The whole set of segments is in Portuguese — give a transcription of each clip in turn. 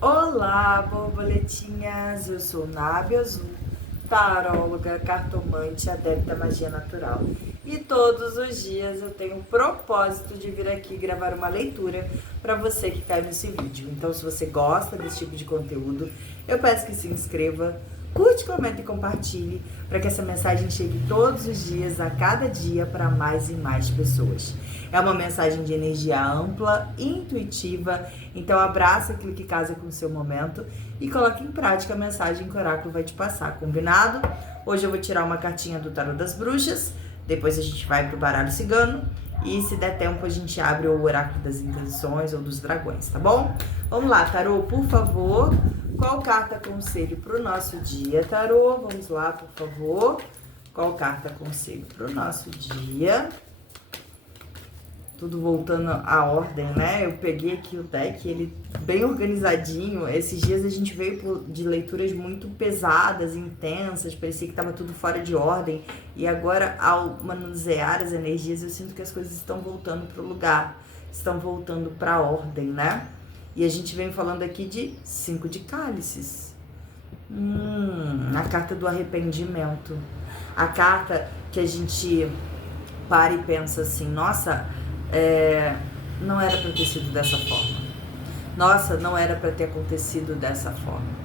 Olá, borboletinhas! Eu sou Nábia Azul, taróloga, cartomante, adepta à magia natural. E todos os dias eu tenho o propósito de vir aqui gravar uma leitura para você que cai nesse vídeo. Então, se você gosta desse tipo de conteúdo, eu peço que se inscreva, curte, comenta e compartilhe para que essa mensagem chegue todos os dias, a cada dia, para mais e mais pessoas. É uma mensagem de energia ampla, intuitiva, então abraça aquilo que casa com o seu momento e coloque em prática a mensagem que o oráculo vai te passar, combinado? Hoje eu vou tirar uma cartinha do Tarô das Bruxas, depois a gente vai pro baralho cigano e se der tempo a gente abre o oráculo das intenções ou dos dragões, tá bom? Vamos lá, Tarô, por favor. Qual carta conselho pro nosso dia, Tarô? Vamos lá, por favor. Qual carta conselho pro nosso dia? Tudo voltando à ordem, né? Eu peguei aqui o deck, ele bem organizadinho. Esses dias a gente veio de leituras muito pesadas, intensas, parecia que estava tudo fora de ordem. E agora, ao manusear as energias, eu sinto que as coisas estão voltando para o lugar, estão voltando para a ordem, né? E a gente vem falando aqui de 5 de cálices. A carta do arrependimento. A carta que a gente para e pensa assim, nossa, não era para ter sido dessa forma. Nossa, não era para ter acontecido dessa forma.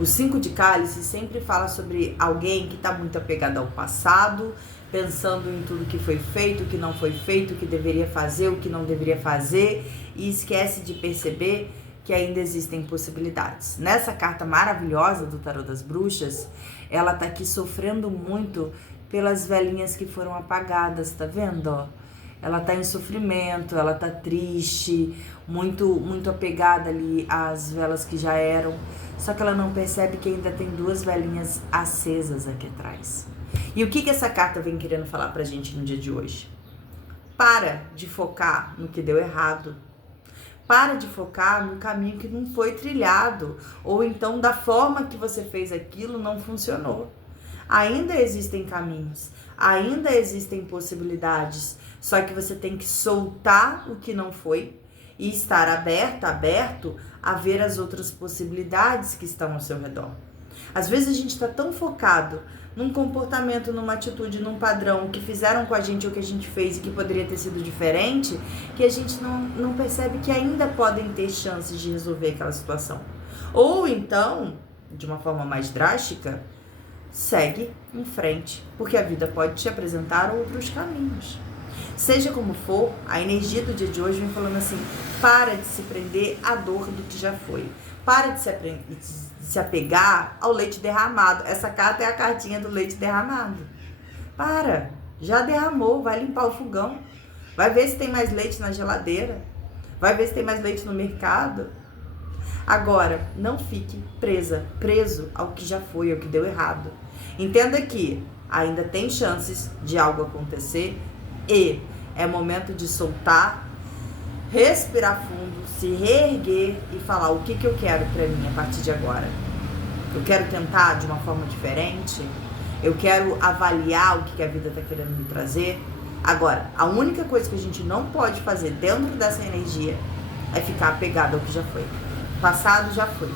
O 5 de cálice sempre fala sobre alguém que está muito apegado ao passado, pensando em tudo que foi feito, o que não foi feito, o que deveria fazer, o que não deveria fazer, e esquece de perceber que ainda existem possibilidades. Nessa carta maravilhosa do Tarô das Bruxas, ela tá aqui sofrendo muito pelas velhinhas que foram apagadas, tá vendo, ó? Ela tá em sofrimento, ela tá triste, muito apegada ali às velas que já eram, só que ela não percebe que ainda tem 2 velinhas acesas aqui atrás. E o que essa carta vem querendo falar pra gente no dia de hoje? Para de focar no que deu errado. Para de focar no caminho que não foi trilhado, ou então da forma que você fez aquilo não funcionou. Ainda existem caminhos, ainda existem possibilidades, só que você tem que soltar o que não foi e estar aberto a ver as outras possibilidades que estão ao seu redor. Às vezes a gente está tão focado num comportamento, numa atitude, num padrão que fizeram com a gente o que a gente fez e que poderia ter sido diferente, que a gente não percebe que ainda podem ter chances de resolver aquela situação. Ou então, de uma forma mais drástica, segue em frente, porque a vida pode te apresentar outros caminhos. Seja como for, a energia do dia de hoje vem falando assim, para de se prender à dor do que já foi. Para de se apegar ao leite derramado. Essa carta é a cartinha do leite derramado. Para, já derramou, vai limpar o fogão. Vai ver se tem mais leite na geladeira. Vai ver se tem mais leite no mercado. Agora, não fique preso ao que já foi, ao que deu errado. Entenda que ainda tem chances de algo acontecer e é momento de soltar, respirar fundo, se reerguer e falar o que eu quero pra mim a partir de agora. Eu quero tentar de uma forma diferente, eu quero avaliar o que a vida tá querendo me trazer. Agora, a única coisa que a gente não pode fazer dentro dessa energia é ficar apegado ao que já foi. O passado já foi.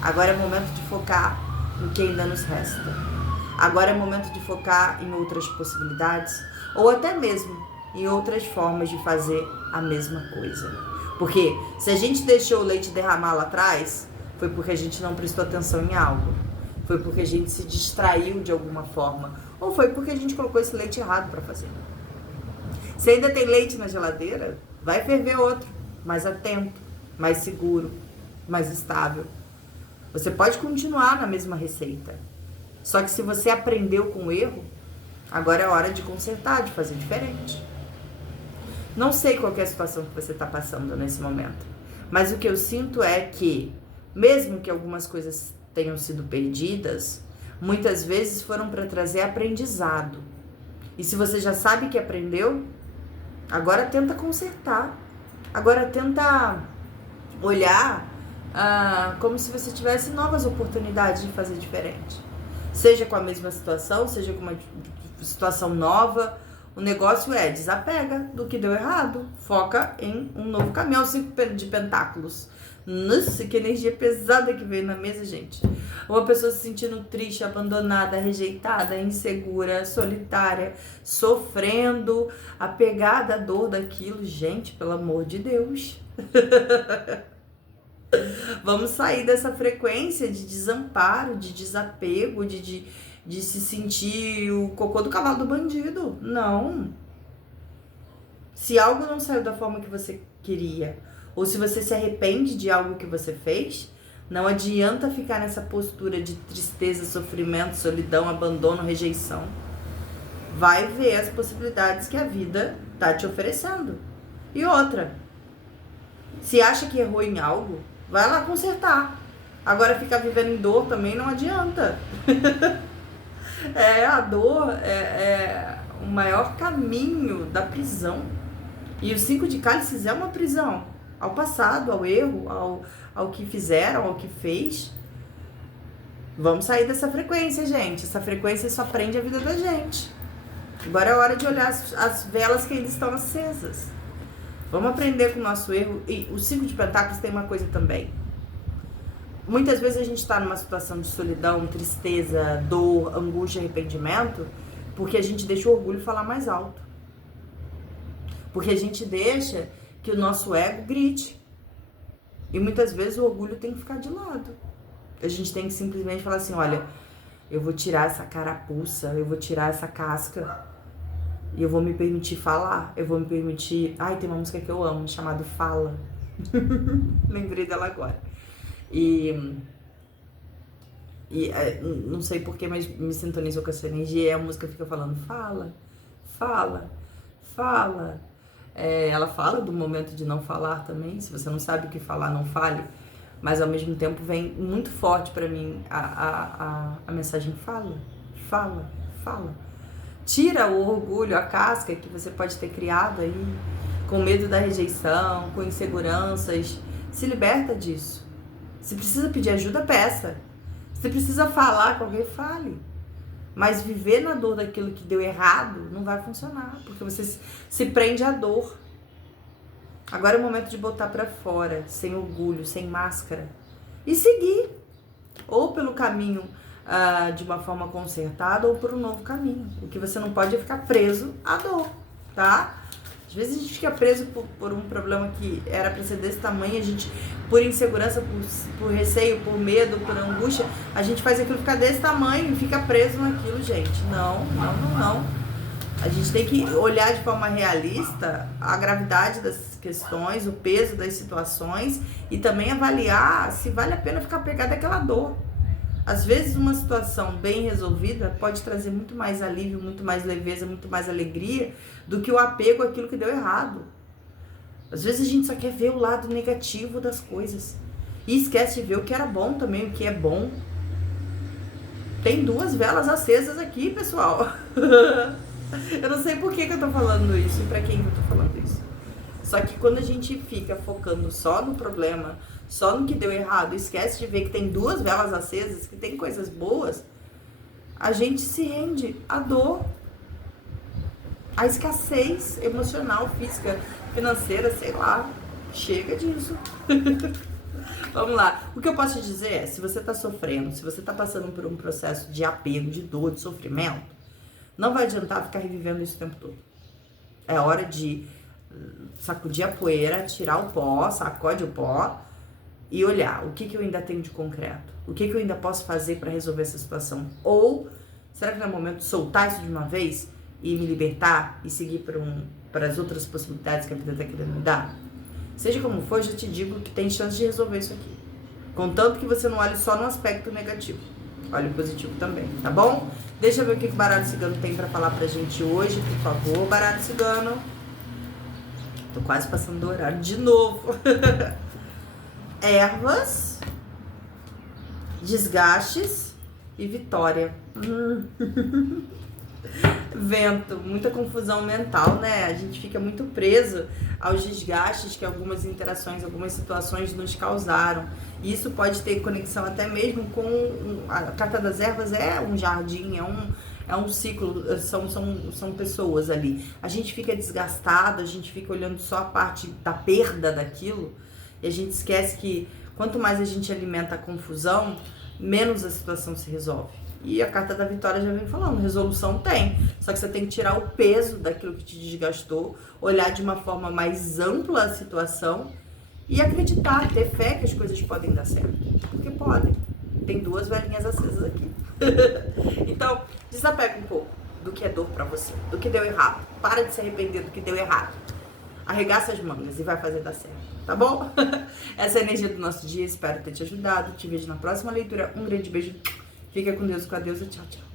Agora é momento de focar no que ainda nos resta. Agora é momento de focar em outras possibilidades ou até mesmo em outras formas de fazer a mesma coisa. Porque se a gente deixou o leite derramar lá atrás, foi porque a gente não prestou atenção em algo. Foi porque a gente se distraiu de alguma forma. Ou foi porque a gente colocou esse leite errado para fazer. Se ainda tem leite na geladeira, vai ferver outro, mais atento, mais seguro, mais estável. Você pode continuar na mesma receita. Só que se você aprendeu com o erro, agora é hora de consertar, de fazer diferente. Não sei qual é a situação que você está passando nesse momento, mas o que eu sinto é que, mesmo que algumas coisas tenham sido perdidas, muitas vezes foram para trazer aprendizado. E se você já sabe que aprendeu, agora tenta consertar. Agora tenta olhar como se você tivesse novas oportunidades de fazer diferente. Seja com a mesma situação, seja com uma situação nova. O negócio é desapega do que deu errado, foca em um novo caminho. É o 5 de pentáculos. Nossa, que energia pesada que veio na mesa, gente. Uma pessoa se sentindo triste, abandonada, rejeitada, insegura, solitária, sofrendo, apegada à dor daquilo. Gente, pelo amor de Deus. Vamos sair dessa frequência de desamparo, de desapego, de se sentir o cocô do cavalo do bandido. Não. Se algo não saiu da forma que você queria, ou se você se arrepende de algo que você fez, não adianta ficar nessa postura de tristeza, sofrimento, solidão, abandono, rejeição. Vai ver as possibilidades que a vida tá te oferecendo. E outra, se acha que errou em algo, vai lá consertar. Agora ficar vivendo em dor também não adianta. A dor é o maior caminho da prisão. E o 5 de cálices é uma prisão ao passado, ao erro, ao que fizeram, ao que fez. Vamos sair dessa frequência, gente. Essa frequência só prende a vida da gente. Agora é hora de olhar as velas que ainda estão acesas. Vamos aprender com o nosso erro. E o 5 de pentáculos tem uma coisa também. Muitas vezes a gente está numa situação de solidão, tristeza, dor, angústia, arrependimento, porque a gente deixa o orgulho falar mais alto. Porque a gente deixa que o nosso ego grite. E muitas vezes o orgulho tem que ficar de lado. A gente tem que simplesmente falar assim, olha, eu vou tirar essa carapuça, eu vou tirar essa casca e eu vou me permitir falar, eu vou me permitir... Ai, tem uma música que eu amo, chamada Fala. Lembrei dela agora. E não sei porquê, mas me sintonizou com essa energia e a música fica falando, fala, fala, fala. Ela fala do momento de não falar também, se você não sabe o que falar, não fale, mas ao mesmo tempo vem muito forte pra mim a mensagem fala, fala, fala. Tira o orgulho, a casca que você pode ter criado aí, com medo da rejeição, com inseguranças, se liberta disso. Se precisa pedir ajuda, peça. Se precisa falar com alguém, fale. Mas viver na dor daquilo que deu errado não vai funcionar, porque você se prende à dor. Agora é o momento de botar pra fora, sem orgulho, sem máscara, e seguir. Ou pelo caminho de uma forma consertada, ou por um novo caminho. O que você não pode é ficar preso à dor, tá? Às vezes a gente fica preso por um problema que era pra ser desse tamanho, a gente, por insegurança, por receio, por medo, por angústia, a gente faz aquilo ficar desse tamanho e fica preso naquilo, gente. Não. A gente tem que olhar de forma realista a gravidade das questões, o peso das situações e também avaliar se vale a pena ficar pegado àquela dor. Às vezes uma situação bem resolvida pode trazer muito mais alívio, muito mais leveza, muito mais alegria do que o apego àquilo que deu errado. Às vezes a gente só quer ver o lado negativo das coisas e esquece de ver o que era bom também, o que é bom. Tem 2 velas acesas aqui, pessoal. Eu não sei por que eu tô falando isso e pra quem eu tô falando isso. Só que quando a gente fica focando só no problema, só no que deu errado, esquece de ver que tem 2 velas acesas, que tem coisas boas, a gente se rende à dor, à escassez emocional, física, financeira, sei lá. Chega disso. Vamos lá. O que eu posso te dizer é, se você tá sofrendo, se você tá passando por um processo de apego, de dor, de sofrimento, não vai adiantar ficar revivendo isso o tempo todo. É hora de sacudir a poeira, tirar o pó, sacode o pó e olhar o que eu ainda tenho de concreto, o que eu ainda posso fazer para resolver essa situação. Ou será que não é o momento de soltar isso de uma vez e me libertar e seguir para as outras possibilidades que a vida está querendo me dar? Seja como for, eu já te digo que tem chance de resolver isso aqui. Contanto que você não olhe só no aspecto negativo. Olhe o positivo também, tá bom? Deixa eu ver o que o baralho cigano tem pra falar pra gente hoje, por favor, baralho cigano. Tô quase passando do horário de novo. Ervas, desgastes e vitória. Vento, muita confusão mental, né? A gente fica muito preso aos desgastes que algumas interações, algumas situações nos causaram. E isso pode ter conexão até mesmo com... A carta das ervas é um jardim, é um ciclo, são pessoas ali. A gente fica desgastado, a gente fica olhando só a parte da perda daquilo e a gente esquece que Quanto mais a gente alimenta a confusão, menos a situação se resolve. E a carta da vitória já vem falando, resolução tem. Só que você tem que tirar o peso daquilo que te desgastou, olhar de uma forma mais ampla a situação e acreditar, ter fé que as coisas podem dar certo. Porque podem. Tem 2 velhinhas acesas aqui. Então, desapega um pouco do que é dor pra você, do que deu errado. Para de se arrepender do que deu errado. Arregaça as mangas e vai fazer dar certo, tá bom? Essa é a energia do nosso dia, espero ter te ajudado. Te vejo na próxima leitura. Um grande beijo. Fica com Deus, com a deusa. Tchau, tchau.